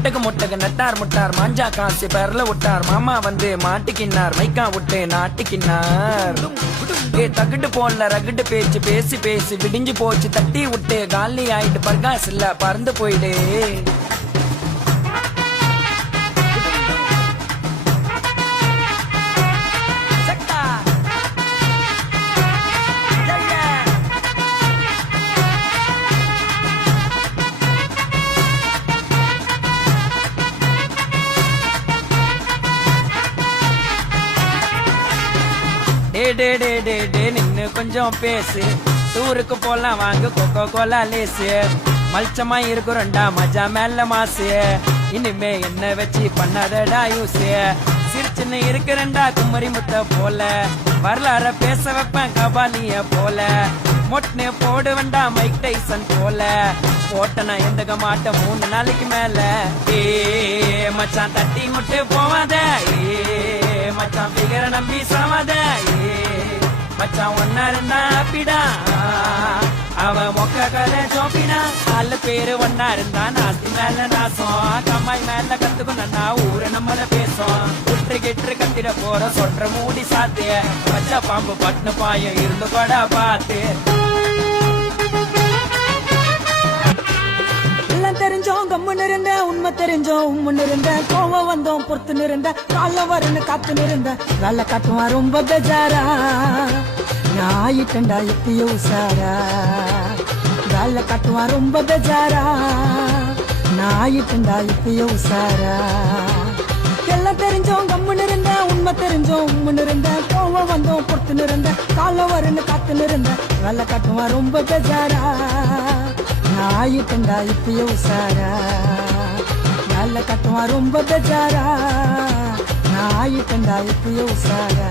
முட்டக்கு நட்டார் முட்டார் மாஞ்சா காசு பெறல விட்டார் மாமா வந்து மாட்டிக்கினார் மைக்கா விட்டு நாட்டிக்கினார் தகுட்டு போடல ரகுட்டு பேச்சு பேசி பேசி விடிஞ்சு போச்சு தட்டி விட்டு காலி ஆயிட்டு பர்காஸ் இல்ல பறந்து போயிடு நின்னு கொஞ்சம் பேசு டூருக்கு போலாம் வாங்க கொக்கோ கோலா லேசு மல்ச்சமா இருக்கிறோண்டா மஜா மேல மாசு இனிமே என்ன வச்சு பண்ணாதடா யூஸ் சிரிச்சுன்னு இருக்கிறண்டா குமரி முத்த போல வரலாற பேச வைப்பேன் கபாலிய போல மொட்னு போடுவண்டா மைக் டைசன் போல போட்டனா எந்தக மாட்டேன் 3 நாளைக்கு மேல மச்சான் தட்டி முட்டு போவாத மச்சான் பிகர நம்பி சாவாத மச்சான் ஒன்னா இருந்தா அப்பிடா அவன் மொக்க கதை சோப்பினா 4 பேரு ஒன்னா இருந்தா நாஸ்தி மேல நாசம் கம்மாய் மேல கத்துக்கணும்னா ஊரு நம்மள பேசும் குற்று கெற்று கத்திட போற சொற்ற மூடி சாத்து பச்சை பாம்பு பட்டு பாயம் இருந்து கூட பாத்து தெரிஞ்சோம் கம்முன்னு இருந்த உண்மை தெரிஞ்சோம் உம்முன்னு இருந்த கோவம் வந்தோம் பொறுத்துன்னு இருந்த காலம் வருன்னு காத்துன்னு இருந்த வேலை காட்டுவான் ரொம்ப பெஜாரா நாயிட்டண்டா எப்பயோ உசாரா வேலை காட்டுவான் ரொம்ப பெஜாரா நாயிட்டண்டா எப்பயோ உசாரா எல்லாம் தெரிஞ்சோம் கம்முன்னு இருந்த உண்மை தெரிஞ்சோம் உம்முன்னு இருந்த கோவம் வந்தோம் பொறுத்துன்னு இருந்த காலம் வருன்னு காத்துன்னு இருந்த வேலை காட்டுவான் ரொம்ப பெஜாரா நாயிட்டண்டா இப்பயோ உசாரா நல்ல கட்டுவான் ரொம்ப பெஜாரா நாயிட்டண்டா இப்பயோ உசாரா